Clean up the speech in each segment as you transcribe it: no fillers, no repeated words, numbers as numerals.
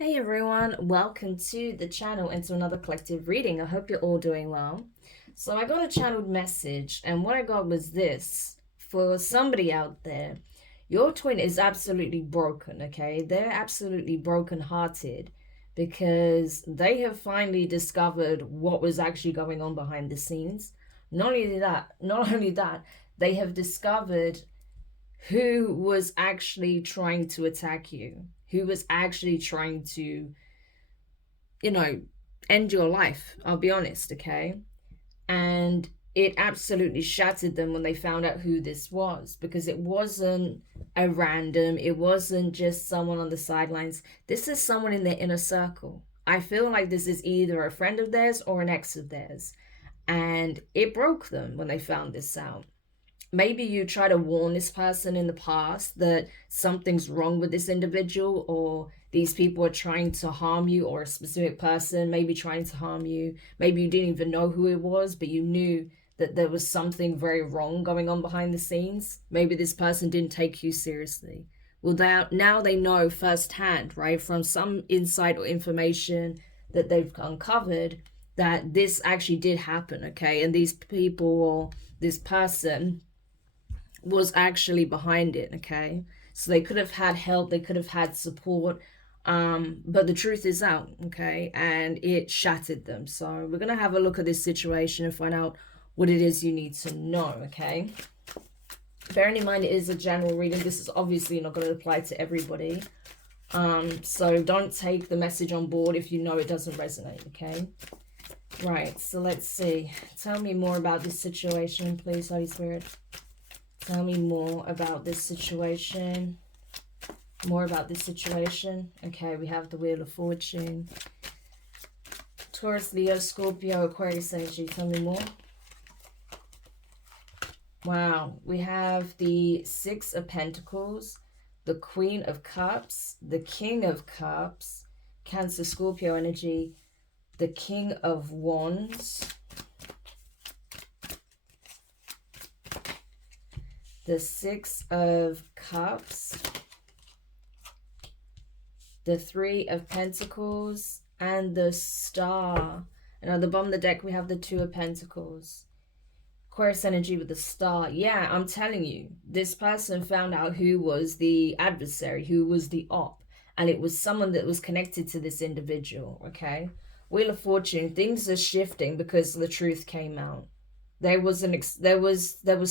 Hey everyone, welcome to the channel and to another collective reading. I hope you're all doing well. So I got a channeled message, and what I got was this. For somebody out there, your twin is absolutely broken, okay? They're absolutely broken-hearted because they have finally discovered what was actually going on behind the scenes. Not only that, they have discovered who was actually trying to attack you, who was actually trying to, you know, end your life. I'll be honest, okay? And it absolutely shattered them when they found out who this was, because it wasn't a random, it wasn't just someone on the sidelines. This is someone in their inner circle. I feel like this is either a friend of theirs or an ex of theirs. And it broke them when they found this out. Maybe you try to warn this person in the past that something's wrong with this individual, or these people are trying to harm you, or a specific person maybe trying to harm you. Maybe you didn't even know who it was, but you knew that there was something very wrong going on behind the scenes. Maybe this person didn't take you seriously. Well, now they know firsthand, right, from some insight or information that they've uncovered, that this actually did happen, okay? And these people, or this person, was actually behind it, okay? So they could have had help, they could have had support, but the truth is out, okay? And it shattered them. So we're gonna have a look at this situation and find out what it is you need to know, okay? Bearing in mind it is a general reading, this is obviously not going to apply to everybody. So don't take the message on board if you know it doesn't resonate, okay? Right, so let's see. Tell me more about this situation, please, Holy Spirit. Tell me more about this situation. More about this situation. Okay, we have the Wheel of Fortune. Taurus, Leo, Scorpio, Aquarius energy. Tell me more. Wow, we have the Six of Pentacles, the Queen of Cups, the King of Cups, Cancer, Scorpio energy, the King of Wands, the Six of Cups, the Three of Pentacles, and the Star. And at the bottom of the deck, we have the Two of Pentacles. Aquarius energy with the Star. Yeah, I'm telling you, this person found out who was the adversary, who was the op, and it was someone that was connected to this individual, okay? Wheel of Fortune, things are shifting because the truth came out. There was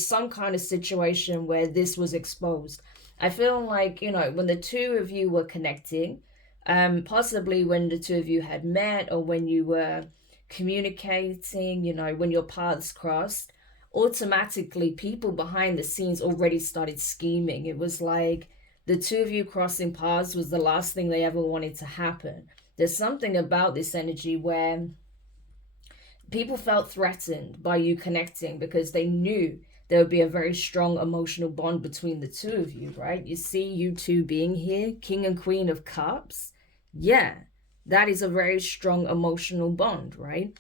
some kind of situation where this was exposed. I feel like, when the two of you were connecting, possibly when the two of you had met, or when you were communicating, when your paths crossed, automatically people behind the scenes already started scheming. It was like the two of you crossing paths was the last thing they ever wanted to happen. There's something about this energy where people felt threatened by you connecting because they knew there would be a very strong emotional bond between the two of you, right? You see you two being here, King and Queen of Cups. Yeah, that is a very strong emotional bond, right?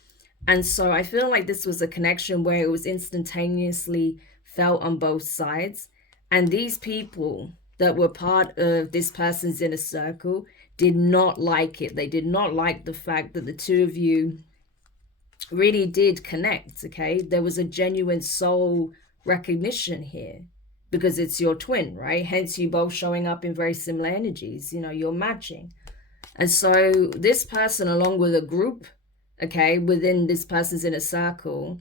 And so I feel like this was a connection where it was instantaneously felt on both sides. And these people that were part of this person's inner circle did not like it. They did not like the fact that the two of you really did connect, okay? There was a genuine soul recognition here because it's your twin, right? Hence you both showing up in very similar energies, you're matching. And so this person, along with a group, okay, within this person's inner circle,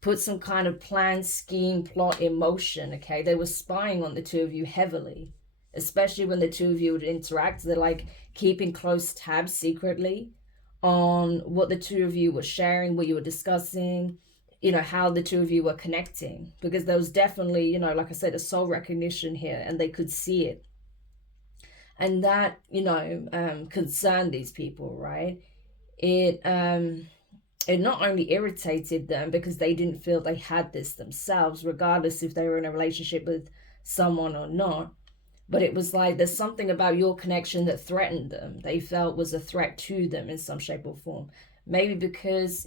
put some kind of plan, scheme, plot in motion, okay? They were spying on the two of you heavily, especially when the two of you would interact. They're like keeping close tabs secretly on what the two of you were sharing, what you were discussing, how the two of you were connecting, because there was definitely, like I said, a soul recognition here, and they could see it. And that, concerned these people, right? It not only irritated them because they didn't feel they had this themselves, regardless if they were in a relationship with someone or not, but it was like there's something about your connection that threatened them. They felt was a threat to them in some shape or form. Maybe because,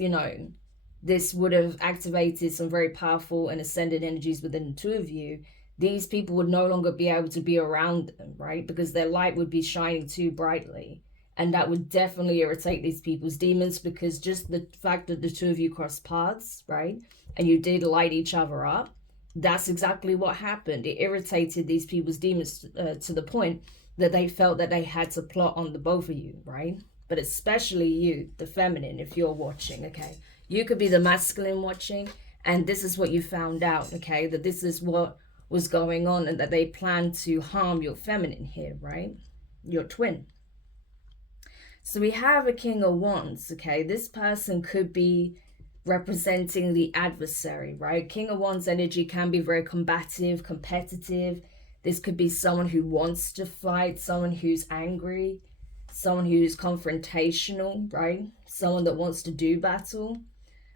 this would have activated some very powerful and ascended energies within the two of you. These people would no longer be able to be around them, right? Because their light would be shining too brightly. And that would definitely irritate these people's demons, because just the fact that the two of you crossed paths, right? And you did light each other up, that's exactly what happened. It irritated these people's demons to the point that they felt that they had to plot on the both of you, right? But especially you, the feminine, if you're watching, okay? You could be the masculine watching, and this is what you found out, okay? That this is what was going on, and that they plan to harm your feminine here, right? Your twin. So we have a King of Wands, okay? This person could be representing the adversary, right? King of Wands energy can be very combative, competitive. This could be someone who wants to fight, someone who's angry, someone who's confrontational, right? Someone that wants to do battle.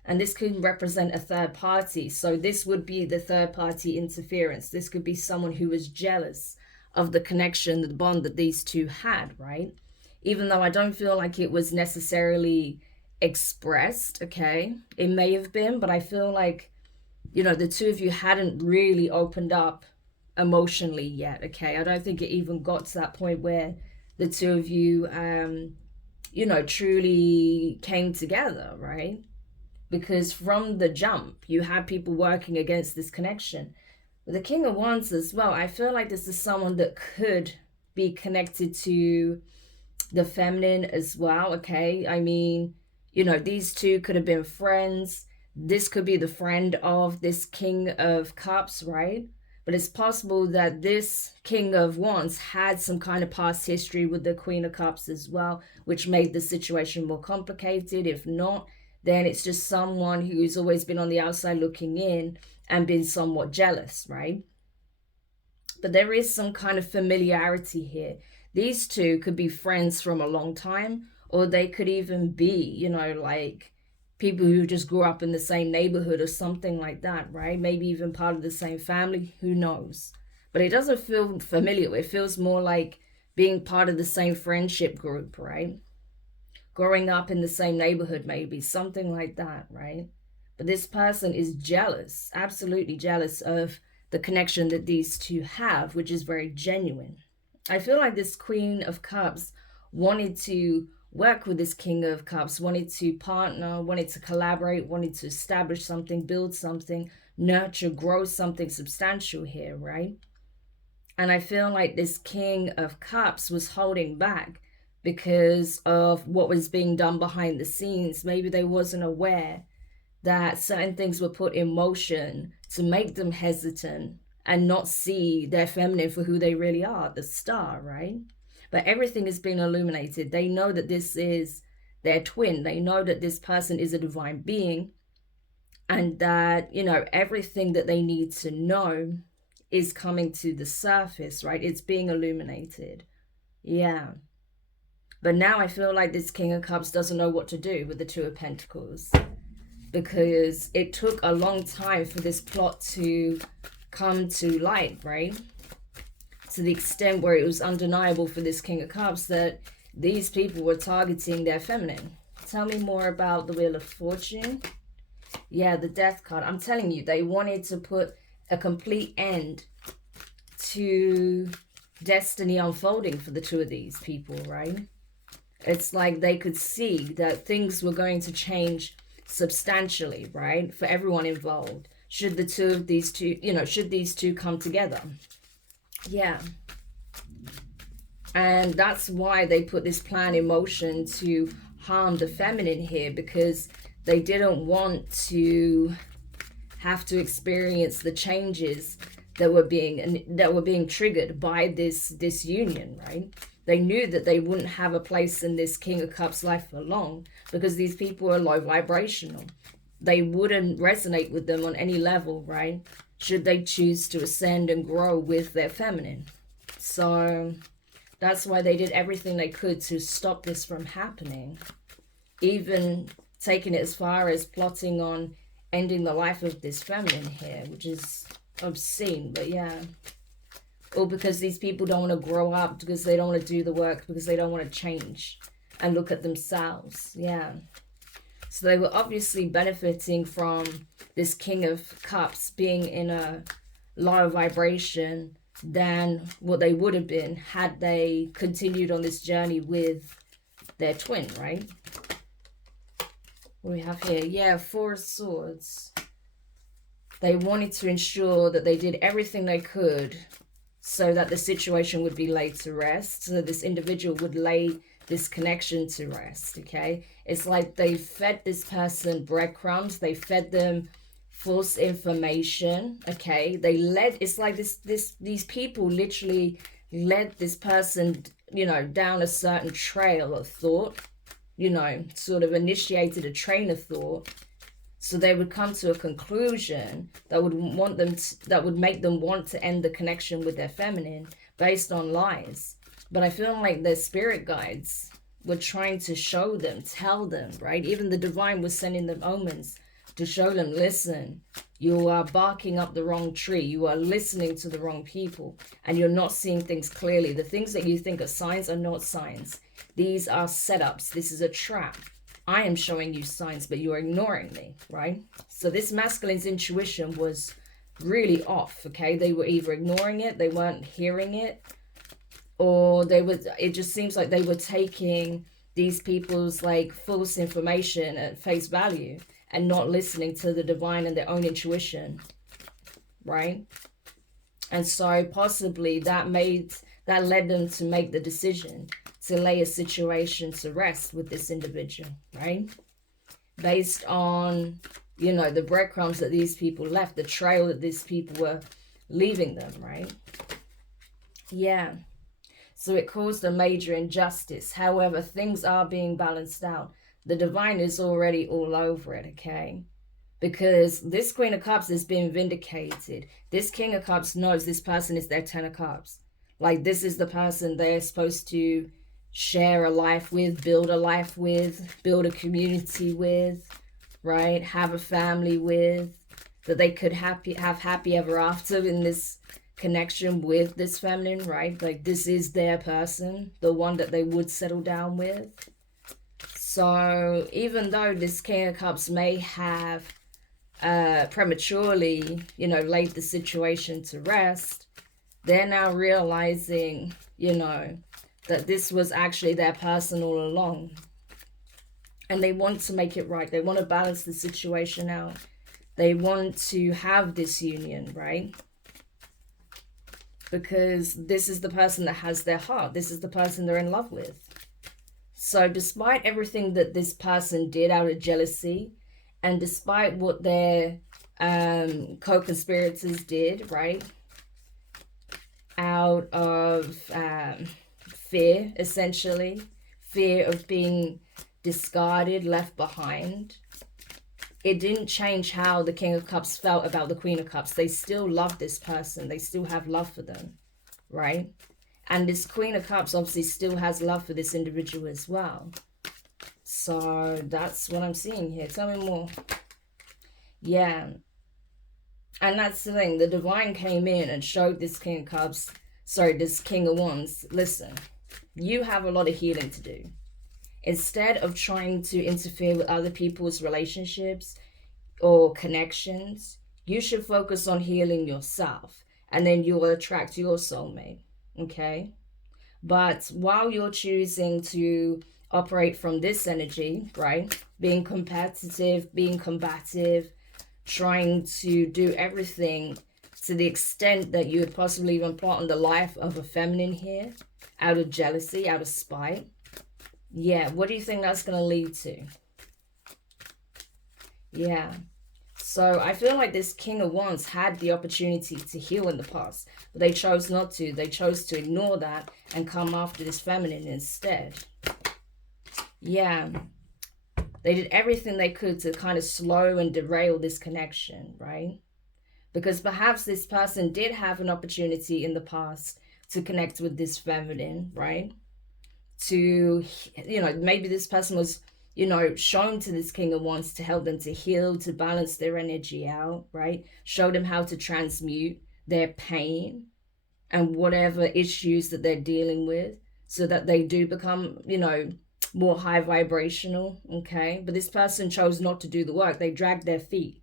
And this could represent a third party. So this would be the third party interference. This could be someone who was jealous of the connection, the bond that these two had, right? Even though I don't feel like it was necessarily expressed, okay? It may have been, but I feel like, you know, the two of you hadn't really opened up emotionally yet, okay? I don't think it even got to that point where the two of you, you know, truly came together, right? Because from the jump, you had people working against this connection. With the King of Wands as well, I feel like this is someone that could be connected to the feminine as well, okay? I mean, you know, these two could have been friends. This could be the friend of this King of Cups, right? But it's possible that this King of Wands had some kind of past history with the Queen of Cups as well, which made the situation more complicated. If not, then it's just someone who's always been on the outside looking in and been somewhat jealous, right? But there is some kind of familiarity here. These two could be friends from a long time, or they could even be, you know, like people who just grew up in the same neighborhood or something like that, right? Maybe even part of the same family, who knows? But it doesn't feel familiar. It feels more like being part of the same friendship group, right? Growing up in the same neighborhood, maybe, something like that, right? But this person is jealous, absolutely jealous of the connection that these two have, which is very genuine. I feel like this Queen of Cups wanted to work with this King of Cups, wanted to partner, wanted to collaborate, wanted to establish something, build something, nurture, grow something substantial here, right? And I feel like this King of Cups was holding back because of what was being done behind the scenes. Maybe they wasn't aware that certain things were put in motion to make them hesitant and not see their feminine for who they really are, the star, right? But everything is being illuminated. They know that this is their twin. They know that this person is a divine being, and that, you know, everything that they need to know is coming to the surface, right? It's being illuminated. Yeah. But now I feel like this King of Cups doesn't know what to do with the Two of Pentacles, because it took a long time for this plot to come to light, right? To the extent where it was undeniable for this King of Cups that these people were targeting their feminine. Tell me more about the Wheel of Fortune. Yeah, the Death card. I'm telling you, they wanted to put a complete end to destiny unfolding for the two of these people, right? It's like they could see that things were going to change substantially, right? For everyone involved. Should the two of these two, you know, should these two come together. Yeah. And that's why they put this plan in motion to harm the feminine here, because they didn't want to have to experience the changes that were being triggered by this union, right? They knew that they wouldn't have a place in this King of Cups life for long, because these people are low vibrational. They wouldn't resonate with them on any level, right? Should they choose to ascend and grow with their feminine. So that's why they did everything they could to stop this from happening. Even taking it as far as plotting on ending the life of this feminine here, which is obscene, but yeah. Or because these people don't want to grow up, because they don't want to do the work, because they don't want to change and look at themselves. Yeah. So they were obviously benefiting from this King of Cups being in a lower vibration than what they would have been had they continued on this journey with their twin, right? What do we have here? Yeah, Four of Swords. They wanted to ensure that they did everything they could so that the situation would be laid to rest, so that this individual would lay this connection to rest, okay? It's like they fed this person breadcrumbs, they fed them false information, okay? They led, it's like these people literally led this person, you know, down a certain trail of thought, you know, sort of initiated a train of thought, so they would come to a conclusion that would want them to, that would make them want to end the connection with their feminine based on lies. But I feel like their spirit guides were trying to show them, tell them, right? Even the divine was sending them omens to show them, listen, you are barking up the wrong tree. You are listening to the wrong people, and you're not seeing things clearly. The things that you think are signs are not signs. These are setups. This is a trap. I am showing you signs, but you're ignoring me, right? So this masculine's intuition was really off, okay? They were either ignoring it, they weren't hearing it, or they would, it just seems like they were taking these people's like false information at face value and not listening to the divine and their own intuition, right? And so possibly that led them to make the decision to lay a situation to rest with this individual, right? Based on, you know, the breadcrumbs that these people left, the trail that these people were leaving them, right? Yeah. So it caused a major injustice. However, things are being balanced out. The divine is already all over it, okay? Because this Queen of Cups is being vindicated. This King of Cups knows this person is their Ten of Cups. Like, this is the person they're supposed to share a life with, build a life with, build a community with, right? Have a family with, that they could have happy ever after in this connection with this feminine, right? Like, this is their person, the one that they would settle down with. So even though this King of Cups may have prematurely, you know, laid the situation to rest, they're now realizing, you know, that this was actually their person all along. And they want to make it right. They want to balance the situation out. They want to have this union, right? Because this is the person that has their heart. This is the person they're in love with. So despite everything that this person did out of jealousy, and despite what their co-conspirators did, right, out of fear, essentially, fear of being discarded, left behind, it didn't change how the King of Cups felt about the Queen of Cups. They still love this person. They still have love for them, right? And this Queen of Cups obviously still has love for this individual as well. So that's what I'm seeing here. Tell me more. Yeah. And that's the thing. The divine came in and showed this King of Cups, sorry, this King of Wands, listen, you have a lot of healing to do. Instead of trying to interfere with other people's relationships or connections, you should focus on healing yourself, and then you will attract your soulmate, okay? But while you're choosing to operate from this energy, right, being competitive, being combative, trying to do everything to the extent that you would possibly even plot on the life of a feminine here, out of jealousy, out of spite, yeah, what do you think that's going to lead to? Yeah. So I feel like this King of Wands had the opportunity to heal in the past, but they chose not to. They chose to ignore that and come after this feminine instead. Yeah. They did everything they could to kind of slow and derail this connection, right? Because perhaps this person did have an opportunity in the past to connect with this feminine, right? To, you know, maybe this person was, you know, shown to this King of Wands to help them to heal, to balance their energy out, right? Show them how to transmute their pain and whatever issues that they're dealing with so that they do become, you know, more high vibrational, okay? But this person chose not to do the work. They dragged their feet.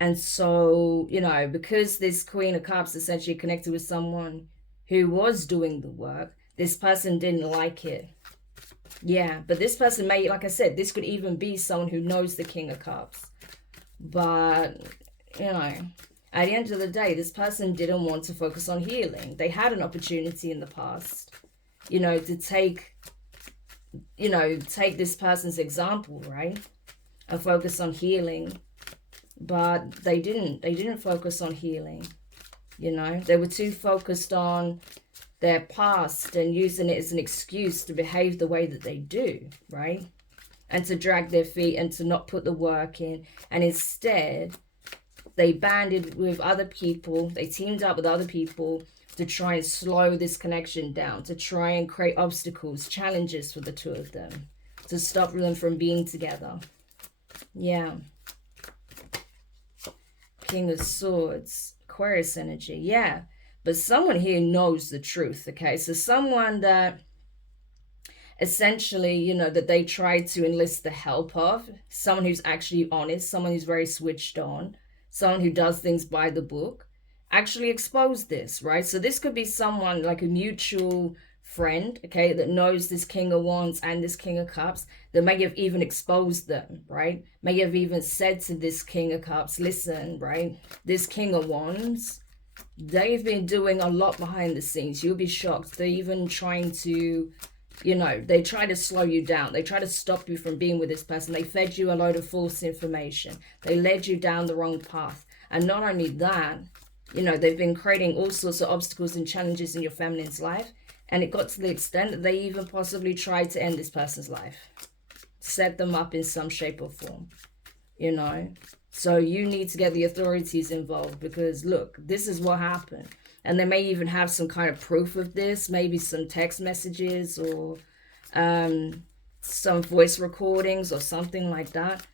And so, you know, because this Queen of Cups essentially connected with someone who was doing the work, this person didn't like it. Yeah, but this person may, like I said, this could even be someone who knows the King of Cups. But, you know, at the end of the day, this person didn't want to focus on healing. They had an opportunity in the past, you know, to take this person's example, right? And focus on healing. But they didn't focus on healing, you know. They were too focused on their past and using it as an excuse to behave the way that they do, right? And to drag their feet and to not put the work in. And instead, they banded with other people. They teamed up with other people to try and slow this connection down, to try and create obstacles, challenges for the two of them, to stop them from being together. Yeah. King of Swords, Aquarius energy. Yeah. But someone here knows the truth, okay? So someone that essentially, you know, that they try to enlist the help of, someone who's actually honest, someone who's very switched on, someone who does things by the book, actually exposed this, right? So this could be someone like a mutual friend, okay, that knows this King of Wands and this King of Cups, that may have even exposed them, right? May have even said to this King of Cups, listen, right, this King of Wands, they've been doing a lot behind the scenes. You'll be shocked. They're even trying to, you know, they try to slow you down. They try to stop you from being with this person. They fed you a load of false information. They led you down the wrong path. And not only that, you know, they've been creating all sorts of obstacles and challenges in your feminine's life. And it got to the extent that they even possibly tried to end this person's life. Set them up in some shape or form, you know. So you need to get the authorities involved because, look, this is what happened. And they may even have some kind of proof of this, maybe some text messages or some voice recordings or something like that.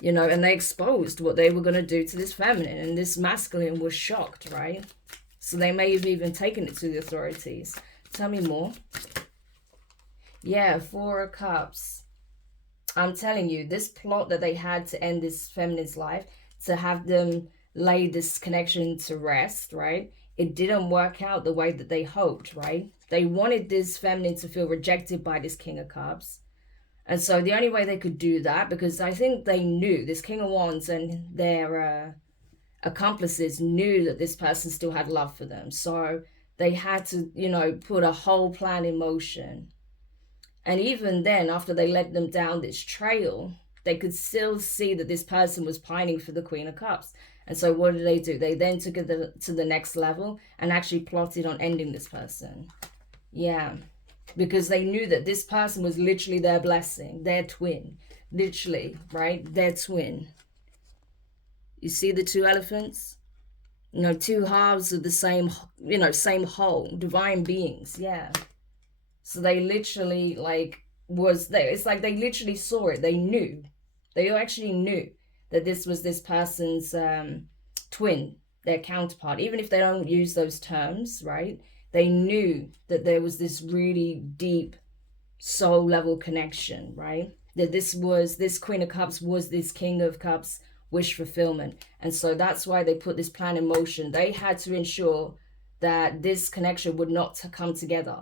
You know, and they exposed what they were going to do to this feminine. And this masculine was shocked, right? So they may have even taken it to the authorities. Tell me more. Yeah, Four of Cups. I'm telling you, this plot that they had to end this feminine's life, to have them lay this connection to rest, right? It didn't work out the way that they hoped, right? They wanted this feminine to feel rejected by this King of Cups. And so the only way they could do that, because I think they knew, this King of Wands and their accomplices knew that this person still had love for them. So they had to, you know, put a whole plan in motion. And even then, after they led them down this trail, they could still see that this person was pining for the Queen of Cups. And so what did? They then took it to the next level and actually plotted on ending this person. Yeah. Because they knew that this person was literally their blessing, their twin. Literally, right? Their twin. You see the two elephants? You know, two halves of the same, you know, same whole. Divine beings, yeah. So they literally, like, was there. It's like they literally saw it. They knew. They actually knew that this was this person's twin, their counterpart. Even if they don't use those terms, right? They knew that there was this really deep soul level connection, right? That this Queen of Cups was this King of Cups wish fulfillment. And so that's why they put this plan in motion. They had to ensure that this connection would not come together,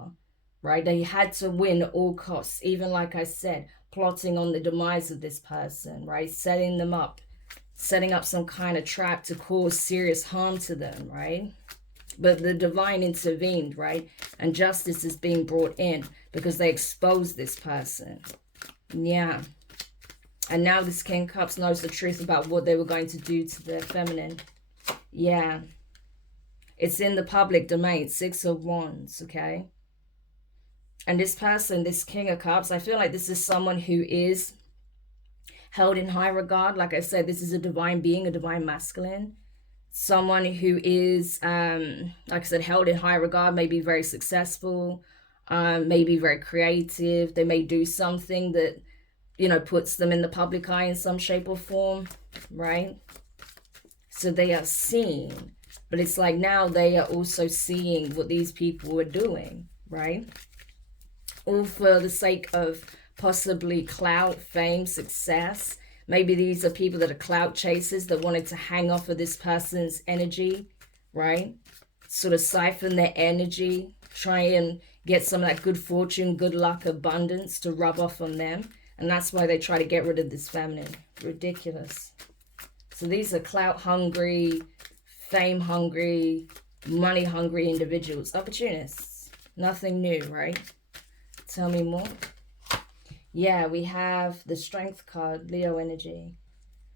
right? They had to win at all costs, even like I said, plotting on the demise of this person, right? Setting them up, setting up some kind of trap to cause serious harm to them, right? But the divine intervened, right? And justice is being brought in because they exposed this person. Yeah. And now this King of Cups knows the truth about what they were going to do to their feminine. Yeah. It's in the public domain, Six of Wands, okay? And this person, this King of Cups, I feel like this is someone who is held in high regard. Like I said, this is a divine being, a divine masculine. Someone who is, like I said, held in high regard, may be very successful, may be very creative. They may do something that, you know, puts them in the public eye in some shape or form, right? So they are seen, but it's like now they are also seeing what these people are doing, right? All for the sake of possibly clout, fame, success. Maybe these are people that are clout chasers that wanted to hang off of this person's energy, right? Sort of siphon their energy, try and get some of that good fortune, good luck, abundance to rub off on them. And that's why they try to get rid of this feminine. Ridiculous. So these are clout hungry, fame hungry, money hungry individuals. Opportunists. Nothing new, right? Tell me more. Yeah, we have the Strength card, Leo energy.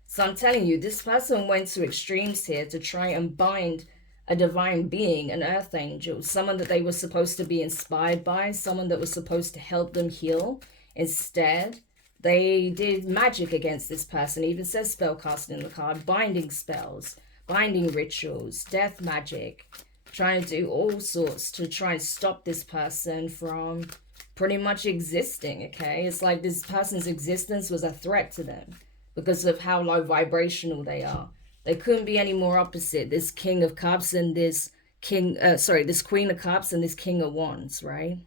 So I'm telling you, this person went to extremes here to try and bind a divine being, an earth angel, someone that they were supposed to be inspired by, someone that was supposed to help them heal. Instead, they did magic against this person. It even says spellcasting in the card, binding spells, binding rituals, death magic, trying to do all sorts to try and stop this person from pretty much existing, okay? It's like this person's existence was a threat to them because of how low vibrational they are. They couldn't be any more opposite. This King of Cups and this this Queen of Cups and this King of Wands, right?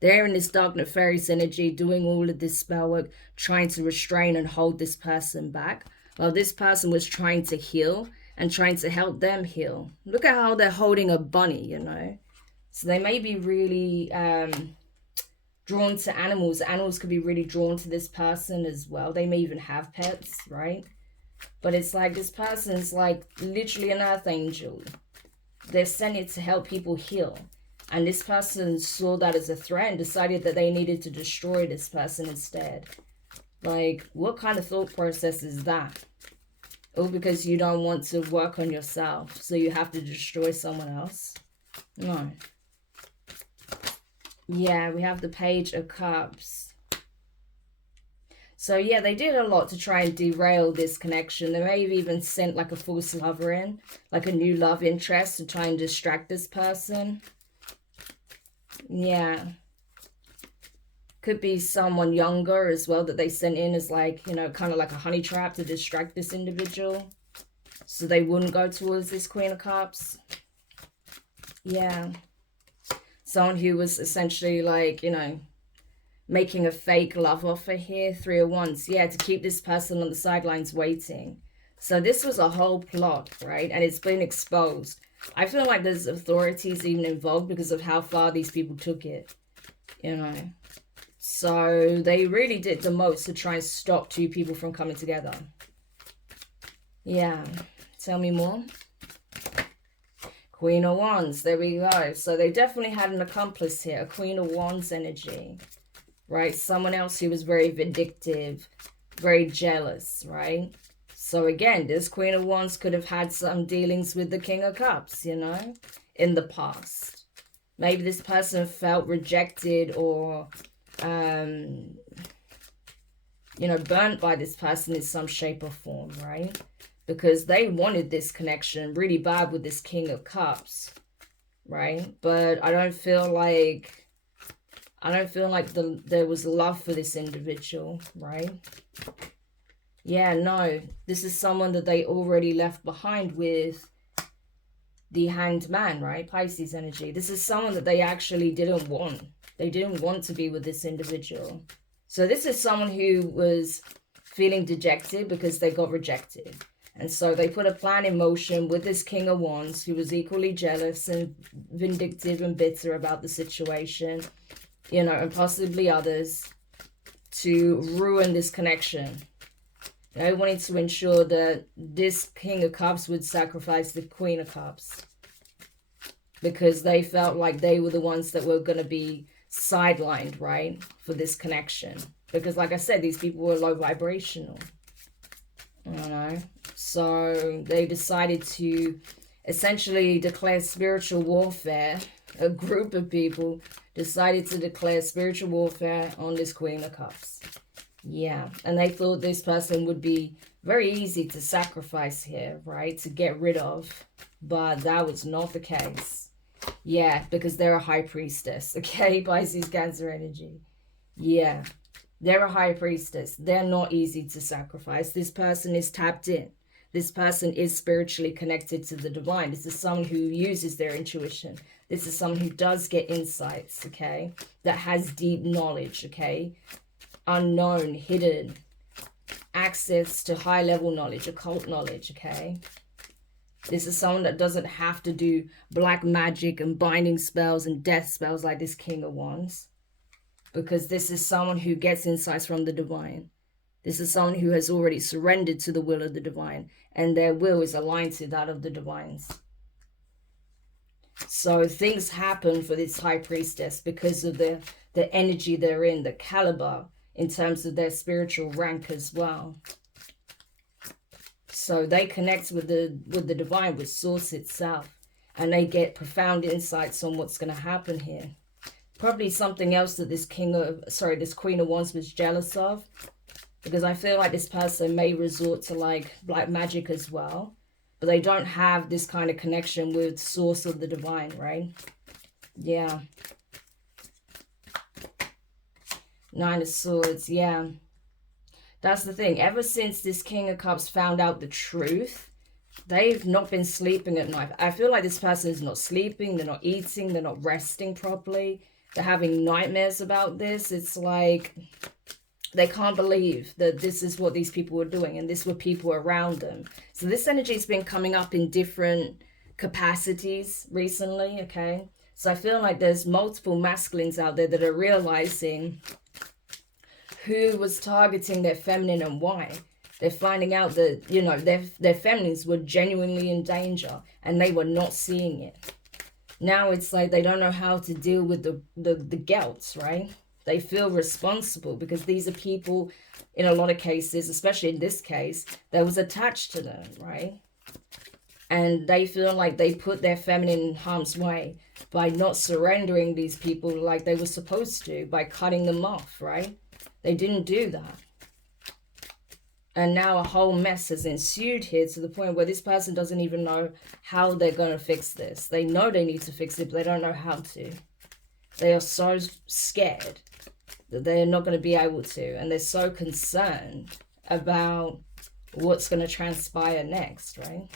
They're in this dark nefarious energy, doing all of this spell work, trying to restrain and hold this person back, while this person was trying to heal and trying to help them heal. Look at how they're holding a bunny, you know? So they may be really drawn to animals. Animals could be really drawn to this person as well. They may even have pets, right? But it's like this person's like literally an earth angel. They're sent it to help people heal. And this person saw that as a threat and decided that they needed to destroy this person instead. Like, what kind of thought process is that? All because you don't want to work on yourself, so you have to destroy someone else? No. Yeah, we have the Page of Cups. So yeah, they did a lot to try and derail this connection. They may have even sent like a false lover in, like a new love interest to try and distract this person. Yeah. Could be someone younger as well that they sent in as like, you know, kind of like a honey trap to distract this individual. So they wouldn't go towards this Queen of Cups. Yeah. Someone who was essentially like, you know, making a fake love offer here, 3 of Wands. Yeah, to keep this person on the sidelines waiting. So this was a whole plot, right? And it's been exposed. I feel like there's authorities even involved because of how far these people took it, you know. So they really did the most to try and stop 2 people from coming together. Yeah, tell me more. Queen of Wands, there we go. So they definitely had an accomplice here, a Queen of Wands energy. Right, someone else who was very vindictive, very jealous, right? So again, this Queen of Wands could have had some dealings with the King of Cups, you know, in the past. Maybe this person felt rejected or, you know, burnt by this person in some shape or form, right? Because they wanted this connection really bad with this King of Cups, right? But I don't feel like there was love for this individual, right? Yeah, no. This is someone that they already left behind with the Hanged Man, right? Pisces energy. This is someone that they actually didn't want. They didn't want to be with this individual. So this is someone who was feeling dejected because they got rejected. And so they put a plan in motion with this King of Wands who was equally jealous and vindictive and bitter about the situation, you know, and possibly others, to ruin this connection. They wanted to ensure that this King of Cups would sacrifice the Queen of Cups because they felt like they were the ones that were going to be sidelined, right, for this connection. Because like I said, these people were low vibrational. I don't know. So they decided to essentially declare spiritual warfare. A group of people decided to declare spiritual warfare on this Queen of Cups. Yeah, and they thought this person would be very easy to sacrifice here, right? To get rid of. But that was not the case. Yeah, because they're a high priestess, okay? Pisces, Cancer energy. Yeah, they're a high priestess. They're not easy to sacrifice. This person is tapped in. This person is spiritually connected to the divine. This is someone who uses their intuition. This is someone who does get insights, okay? That has deep knowledge, okay? Unknown, hidden, access to high-level knowledge, occult knowledge, okay? This is someone that doesn't have to do black magic and binding spells and death spells like this King of Wands. Because this is someone who gets insights from the divine. This is someone who has already surrendered to the will of the divine, and their will is aligned to that of the divines. So things happen for this high priestess because of the energy they're in, the caliber in terms of their spiritual rank as well. So they connect with the divine, with source itself, and they get profound insights on what's going to happen here. Probably something else that this Queen of Wands was jealous of, because I feel like this person may resort to like black magic as well, but they don't have this kind of connection with source of the divine, right? Yeah. Nine of Swords, yeah. That's the thing. Ever since this King of Cups found out the truth, they've not been sleeping at night. I feel like this person is not sleeping, they're not eating, they're not resting properly. They're having nightmares about this. It's like they can't believe that this is what these people were doing, and this were people around them. So this energy has been coming up in different capacities recently, okay? So I feel like there's multiple masculines out there that are realizing who was targeting their feminine and why. They're finding out that, you know, their feminines were genuinely in danger and they were not seeing it. Now it's like they don't know how to deal with the guilt, right? They feel responsible because these are people, in a lot of cases, especially in this case, that was attached to them, right? And they feel like they put their feminine in harm's way by not surrendering these people like they were supposed to, by cutting them off, right? They didn't do that. And now a whole mess has ensued here to the point where this person doesn't even know how they're going to fix this. They know they need to fix it, but they don't know how to. They are so scared that they're not going to be able to. And they're so concerned about what's going to transpire next, right?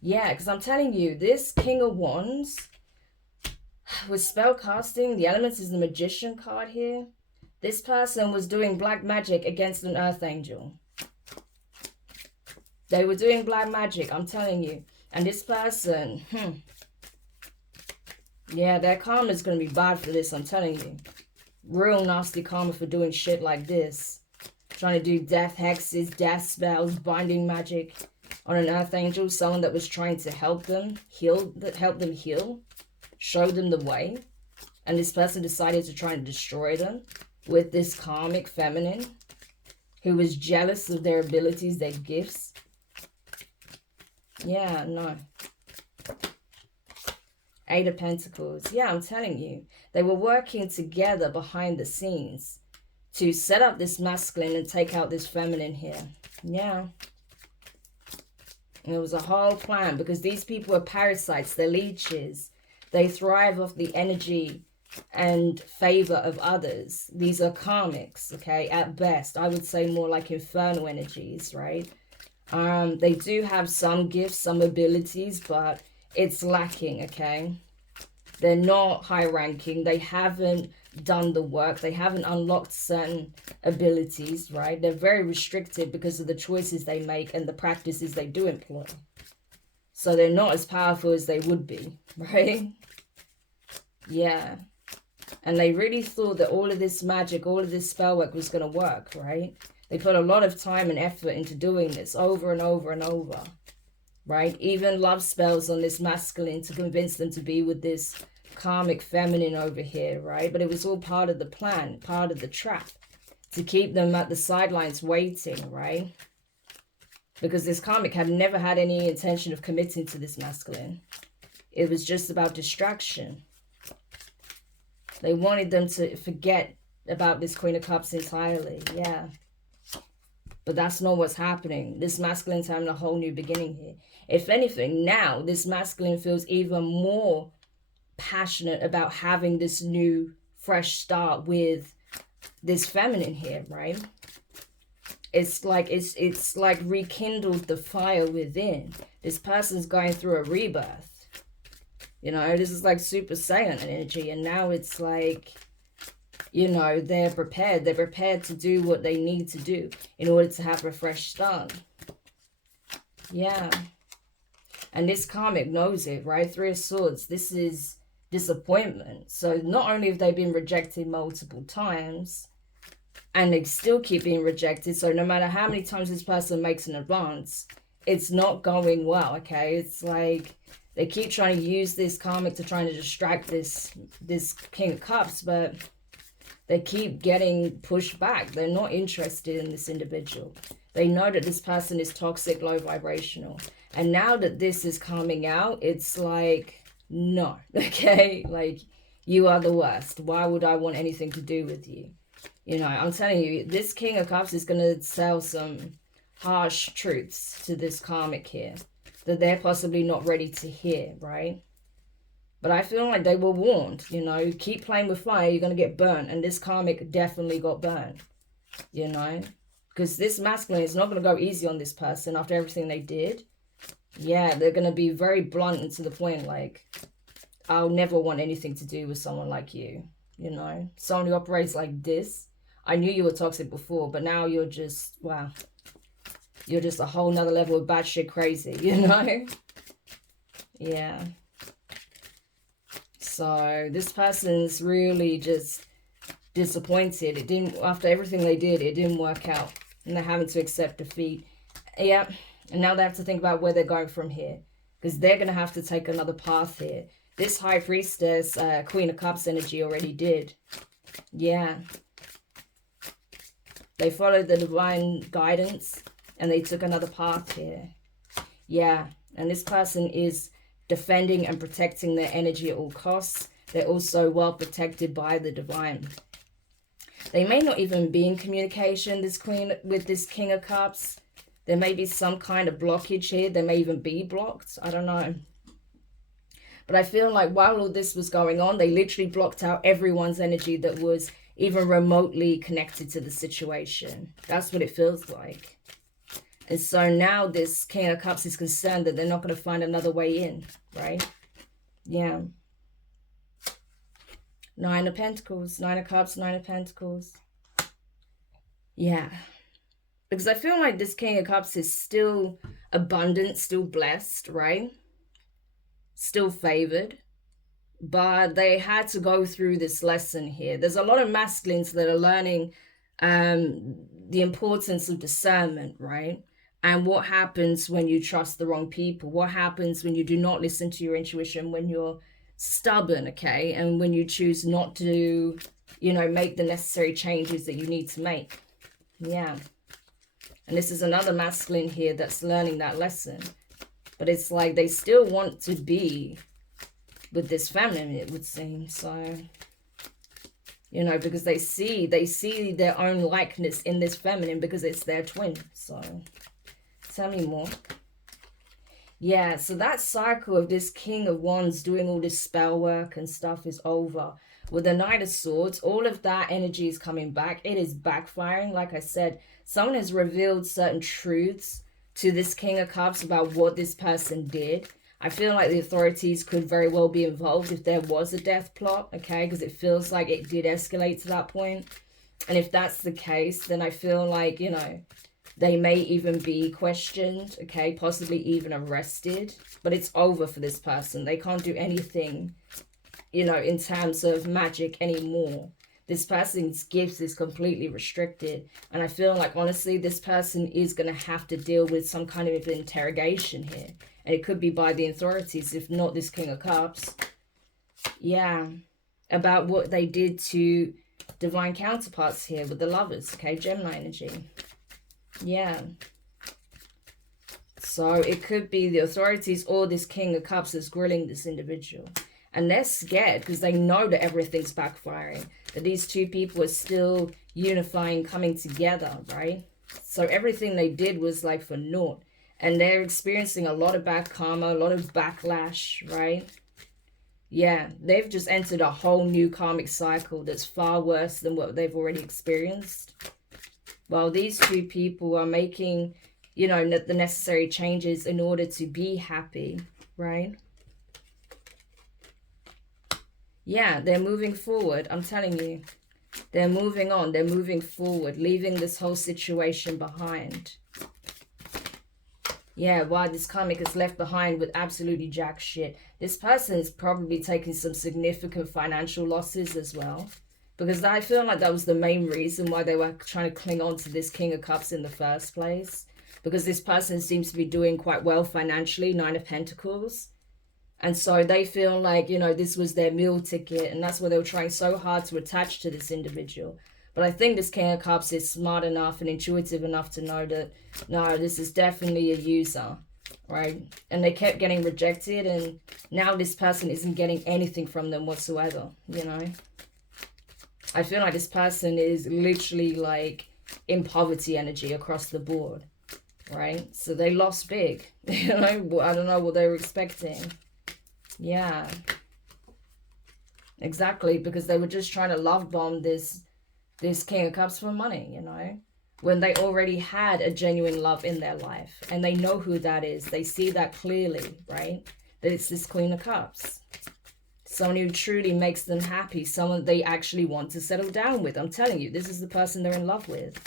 Yeah, because I'm telling you, this King of Wands, with spell casting, the elements is the Magician card here. This person was doing black magic against an earth angel. They were doing black magic, I'm telling you. And this person, yeah, their karma is going to be bad for this, I'm telling you. Real nasty karma for doing shit like this. Trying to do death hexes, death spells, binding magic on an earth angel. Someone that was trying to help them heal, show them the way. And this person decided to try and destroy them with this karmic feminine who was jealous of their abilities, their gifts. Yeah, no. Eight of Pentacles. Yeah, I'm telling you. They were working together behind the scenes to set up this masculine and take out this feminine here. Yeah. And it was a whole plan because these people are parasites. They're leeches. They thrive off the energy and favor of others. These are karmics, okay? At best, I would say more like infernal energies, right? They do have some gifts, some abilities, but it's lacking, okay? They're not high ranking. They haven't done the work. They haven't unlocked certain abilities, right? They're very restricted because of the choices they make and the practices they do employ. So they're not as powerful as they would be, right? Yeah. And they really thought that all of this magic, all of this spell work was going to work, right? They put a lot of time and effort into doing this over and over and over, right? Even love spells on this masculine to convince them to be with this karmic feminine over here, right? But it was all part of the plan, part of the trap, to keep them at the sidelines waiting, right? Because this karmic had never had any intention of committing to this masculine. It was just about distraction. They wanted them to forget about this Queen of Cups entirely, yeah. But that's not what's happening. This masculine's having a whole new beginning here. If anything, now this masculine feels even more passionate about having this new, fresh start with this feminine here, right? It's like rekindled the fire within. This person's going through a rebirth. You know, this is like Super Saiyan energy. And now it's like, you know, they're prepared. They're prepared to do what they need to do in order to have a fresh start. Yeah. And this karmic knows it, right? Three of Swords. This is disappointment. So not only have they been rejected multiple times, and they still keep being rejected. So no matter how many times this person makes an advance, it's not going well, okay? It's like they keep trying to use this karmic to try to distract this King of Cups, but they keep getting pushed back. They're not interested in this individual. They know that this person is toxic, low vibrational. And now that this is coming out, it's like, no, okay? Like, you are the worst. Why would I want anything to do with you? You know, I'm telling you, this King of Cups is going to sell some harsh truths to this karmic here that they're possibly not ready to hear, right? But I feel like they were warned, you know, keep playing with fire, you're going to get burnt. And this karmic definitely got burnt, you know, because this masculine is not going to go easy on this person after everything they did. Yeah, they're going to be very blunt and to the point, like, I'll never want anything to do with someone like you, you know, someone who operates like this. I knew you were toxic before, but now you're just, wow, you're just a whole nother level of batshit crazy, you know? Yeah. So this person's really just disappointed. It didn't, after everything they did, it didn't work out. And they're having to accept defeat. Yeah. And now they have to think about where they're going from here. Because they're going to have to take another path here. This High Priestess, Queen of Cups energy already did. Yeah. They followed the divine guidance and they took another path here. Yeah. And this person is defending and protecting their energy at all costs. They're also well protected by the divine. They may not even be in communication, this queen with this King of Cups. There may be some kind of blockage here. They may even be blocked. I don't know. But I feel like while all this was going on, they literally blocked out everyone's energy that was even remotely connected to the situation. That's what it feels like. And so now this King of Cups is concerned that they're not going to find another way in, right? Yeah. Nine of Pentacles, Nine of Cups, Nine of Pentacles. Yeah. Because I feel like this King of Cups is still abundant, still blessed, right? Still favored. But they had to go through this lesson here. There's a lot of masculines that are learning the importance of discernment, right? And what happens when you trust the wrong people? What happens when you do not listen to your intuition, when you're stubborn, okay? And when you choose not to, you know, make the necessary changes that you need to make. Yeah. And this is another masculine here that's learning that lesson. But it's like they still want to be with this feminine, it would seem. So, you know, because they see their own likeness in this feminine because it's their twin. So, tell me more. Yeah, so that cycle of this King of Wands doing all this spell work and stuff is over. With the Knight of Swords, all of that energy is coming back. It is backfiring. Like I said, someone has revealed certain truths to this King of Cups about what this person did. I feel like the authorities could very well be involved if there was a death plot, okay? Because it feels like it did escalate to that point. And if that's the case, then I feel like, you know, they may even be questioned, okay? Possibly even arrested. But it's over for this person. They can't do anything, you know, in terms of magic anymore. This person's gifts is completely restricted. And I feel like, honestly, this person is going to have to deal with some kind of interrogation here. And it could be by the authorities, if not this King of Cups. Yeah. About what they did to divine counterparts here with the Lovers, okay? Gemini energy. Yeah. So it could be the authorities or this King of Cups is grilling this individual. And they're scared because they know that everything's backfiring. That these two people are still unifying, coming together, right? So everything they did was like for naught. And they're experiencing a lot of bad karma, a lot of backlash, right? Yeah, they've just entered a whole new karmic cycle that's far worse than what they've already experienced. While these two people are making, you know, the necessary changes in order to be happy, right? Yeah, they're moving forward. I'm telling you, they're moving on. They're moving forward, leaving this whole situation behind. Yeah, why this karmic is left behind with absolutely jack shit. This person is probably taking some significant financial losses as well. Because I feel like that was the main reason why they were trying to cling on to this King of Cups in the first place. Because this person seems to be doing quite well financially, Nine of Pentacles. And so they feel like, you know, this was their meal ticket. And that's why they were trying so hard to attach to this individual. But I think this King of Cups is smart enough and intuitive enough to know that, no, this is definitely a user, right? And they kept getting rejected, and now this person isn't getting anything from them whatsoever, you know? I feel like this person is literally like in poverty energy across the board, right? So they lost big, you know? I don't know what they were expecting. Yeah. Exactly, because they were just trying to love bomb this King of Cups for money, you know, when they already had a genuine love in their life and they know who that is. They see that clearly, right? That it's this Queen of Cups. Someone who truly makes them happy. Someone they actually want to settle down with. I'm telling you, this is the person they're in love with.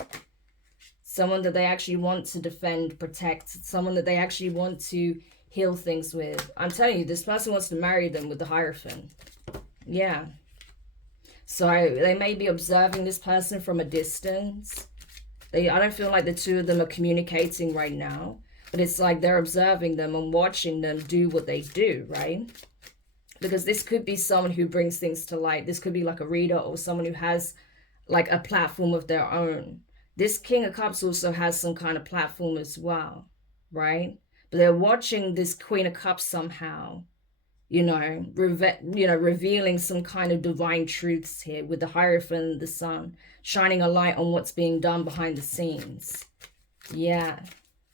Someone that they actually want to defend, protect. Someone that they actually want to heal things with. I'm telling you, this person wants to marry them with the Hierophant. Yeah. So they may be observing this person from a distance. I don't feel like the two of them are communicating right now. But it's like they're observing them and watching them do what they do, right? Because this could be someone who brings things to light. This could be like a reader or someone who has like a platform of their own. This King of Cups also has some kind of platform as well, right? But they're watching this Queen of Cups somehow. You know, revealing some kind of divine truths here with the Hierophant and the Sun, shining a light on what's being done behind the scenes. Yeah,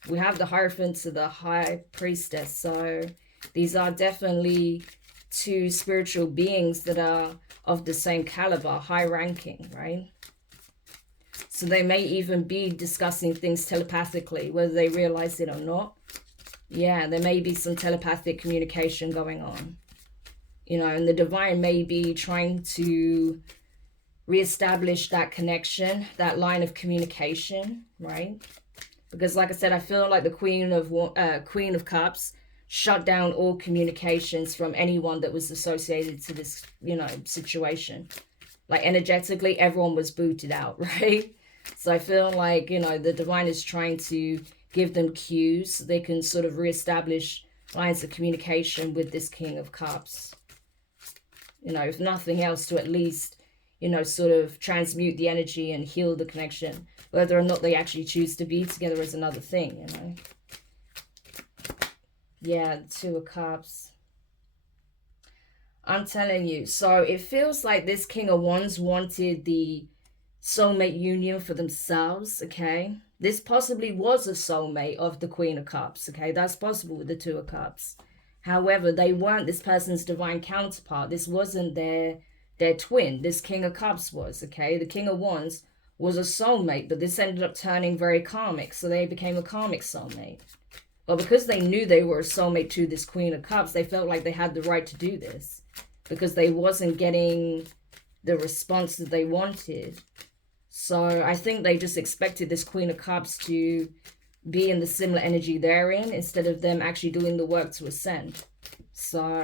we have the Hierophant to the High Priestess, so these are definitely two spiritual beings that are of the same caliber, high ranking, right? So they may even be discussing things telepathically, whether they realize it or not. Yeah, there may be some telepathic communication going on. You know, and the divine may be trying to reestablish that connection, that line of communication, right? Because like I said, I feel like the Queen of Cups shut down all communications from anyone that was associated to this, you know, situation. Like energetically, everyone was booted out, right? So I feel like, you know, the divine is trying to give them cues so they can sort of reestablish lines of communication with this King of Cups. You know, if nothing else, to at least, you know, sort of transmute the energy and heal the connection. Whether or not they actually choose to be together is another thing, you know. Yeah, the Two of Cups. I'm telling you. So it feels like this King of Wands wanted the soulmate union for themselves, okay? This possibly was a soulmate of the Queen of Cups, okay? That's possible with the Two of Cups. However, they weren't this person's divine counterpart. This wasn't their twin. This King of Cups was, okay? The King of Wands was a soulmate, but this ended up turning very karmic, so they became a karmic soulmate. But because they knew they were a soulmate to this Queen of Cups, they felt like they had the right to do this because they wasn't getting the response that they wanted. So I think they just expected this Queen of Cups to be in the similar energy they're in instead of them actually doing the work to ascend. So,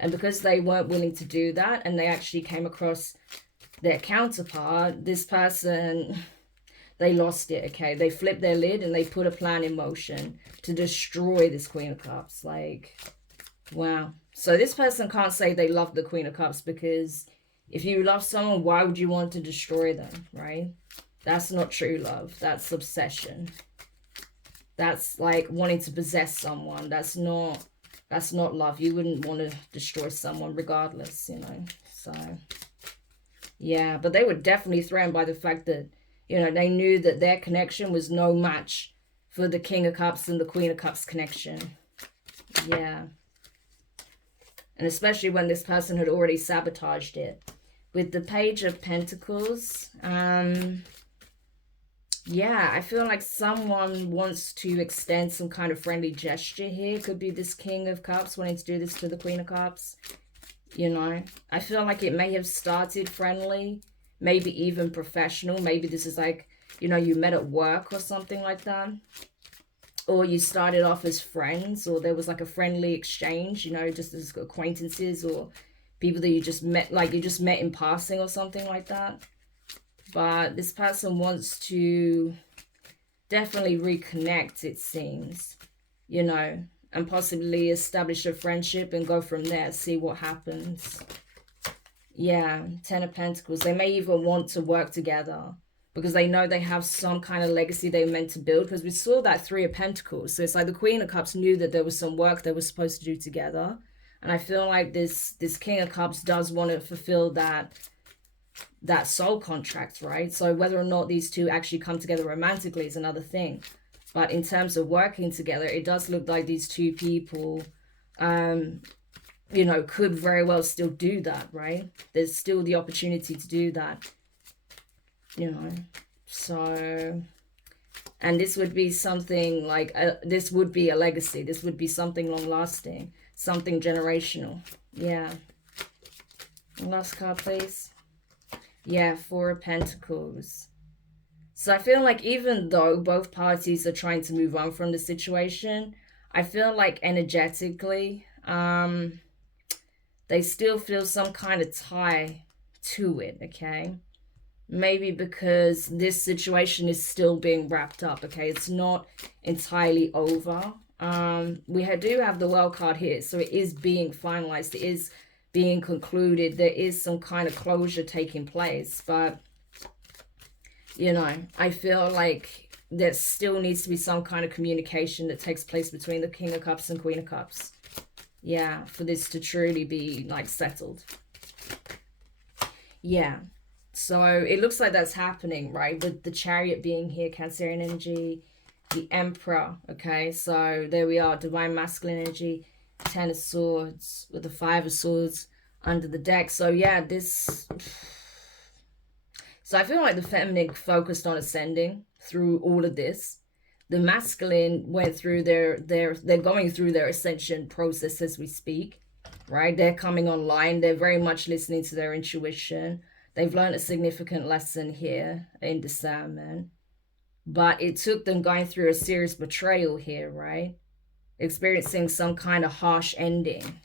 and because they weren't willing to do that and they actually came across their counterpart, this person, they lost it, okay? They flipped their lid and they put a plan in motion to destroy this Queen of Cups. Like, wow. So this person can't say they love the Queen of Cups because if you love someone, why would you want to destroy them, right? That's not true love. That's obsession. That's like wanting to possess someone. That's not love. You wouldn't want to destroy someone regardless, you know. So, yeah. But they were definitely thrown by the fact that, you know, they knew that their connection was no match for the King of Cups and the Queen of Cups connection. Yeah. And especially when this person had already sabotaged it. With the Page of Pentacles, yeah, I feel like someone wants to extend some kind of friendly gesture here. Could be this King of Cups wanting to do this to the Queen of Cups. You know, I feel like it may have started friendly, maybe even professional. Maybe this is like, you know, you met at work or something like that. or you started off as friends, or there was like a friendly exchange, you know, just as acquaintances, or people that you just met, like you just met in passing or something like that. But this person wants to definitely reconnect, it seems, you know, and possibly establish a friendship and go from there, see what happens. Yeah, Ten of Pentacles. They may even want to work together because they know they have some kind of legacy they're meant to build, because we saw that Three of Pentacles. So it's like the Queen of Cups knew that there was some work they were supposed to do together. And I feel like this King of Cups does want to fulfill that soul contract, right? So whether or not these two actually come together romantically is another thing. But in terms of working together, it does look like these two people, you know, could very well still do that, right? There's still the opportunity to do that, you know. So, and this would be something like, this would be a legacy. This would be something long-lasting, something generational. Yeah. Last card, please. Yeah, Four of Pentacles. So I feel like even though both parties are trying to move on from the situation, I feel like energetically, they still feel some kind of tie to it, okay? Maybe because this situation is still being wrapped up, okay? It's not entirely over. We do have the World card here, so it is being finalized. It is being concluded. There is some kind of closure taking place, but you know, I feel like there still needs to be some kind of communication that takes place between the King of Cups and Queen of Cups. Yeah, for this to truly be like settled. Yeah, so it looks like that's happening, right? With the Chariot being here, Cancerian energy, the Emperor, okay? So there we are, Divine Masculine energy, Ten of Swords with the Five of Swords under the deck. So yeah, this... So I feel like the feminine focused on ascending through all of this. The masculine went through they're going through their ascension process as we speak, right? They're coming online. They're very much listening to their intuition. They've learned a significant lesson here in discernment. But it took them going through a serious betrayal here, right? Experiencing some kind of harsh ending.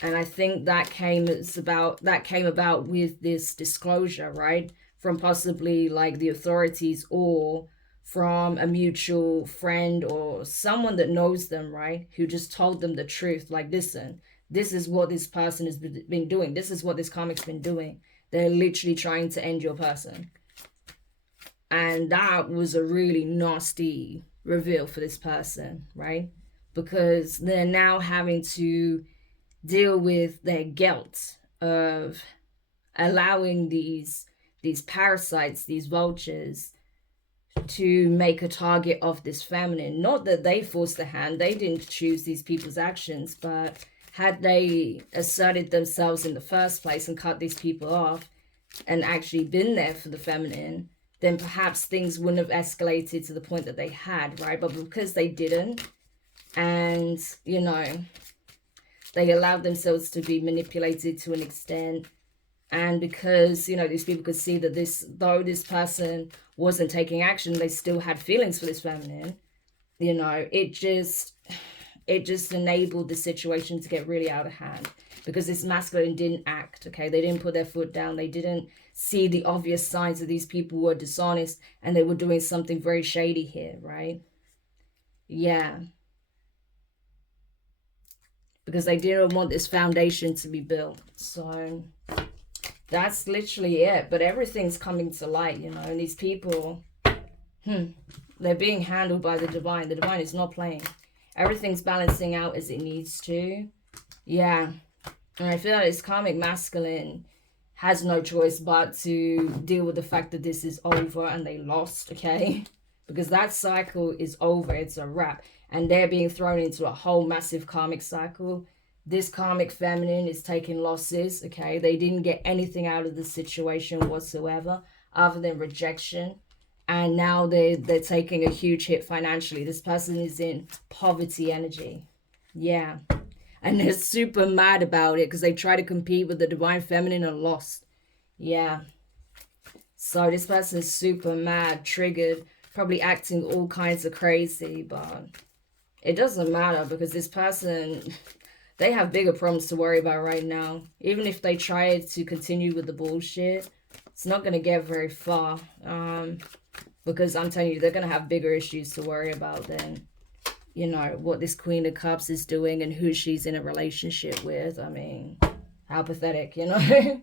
And I think that came about with this disclosure, right? From possibly like the authorities or from a mutual friend or someone that knows them, right? Who just told them the truth. Like, listen, this is what this person has been doing. This is what this comic's been doing. They're literally trying to end your person. And that was a really nasty reveal for this person, right? Because they're now having to deal with their guilt of allowing these parasites, these vultures, to make a target of this feminine. Not that they forced the hand, they didn't choose these people's actions, but had they asserted themselves in the first place and cut these people off and actually been there for the feminine, then perhaps things wouldn't have escalated to the point that they had, right? But because they didn't, and, you know, they allowed themselves to be manipulated to an extent. And because, you know, these people could see that though this person wasn't taking action, they still had feelings for this feminine. You know, it just enabled the situation to get really out of hand. Because this masculine didn't act, okay? They didn't put their foot down. They didn't see the obvious signs that these people were dishonest and they were doing something very shady here, right? Yeah. Because they didn't want this foundation to be built. So that's literally it. But everything's coming to light, you know. And these people, they're being handled by the divine. The divine is not playing. Everything's balancing out as it needs to. Yeah. And I feel like this karmic masculine has no choice but to deal with the fact that this is over and they lost, okay? Because that cycle is over. It's a wrap. And they're being thrown into a whole massive karmic cycle. This karmic feminine is taking losses, okay? They didn't get anything out of the situation whatsoever other than rejection. And now they're taking a huge hit financially. This person is in poverty energy. Yeah. And they're super mad about it because they try to compete with the divine feminine and lost. Yeah. So this person is super mad, triggered, probably acting all kinds of crazy, but it doesn't matter because this person, they have bigger problems to worry about right now. Even if they try to continue with the bullshit, it's not going to get very far. Because I'm telling you, they're going to have bigger issues to worry about than, you know, what this Queen of Cups is doing and who she's in a relationship with. I mean, how pathetic, you know?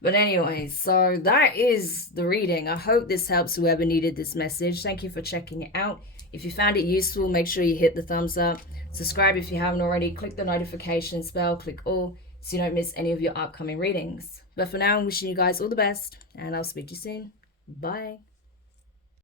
But anyway, so that is the reading. I hope this helps whoever needed this message. Thank you for checking it out. If you found it useful, make sure you hit the thumbs up. Subscribe if you haven't already. Click the notification bell. Click all so you don't miss any of your upcoming readings. But for now, I'm wishing you guys all the best, and I'll speak to you soon. Bye.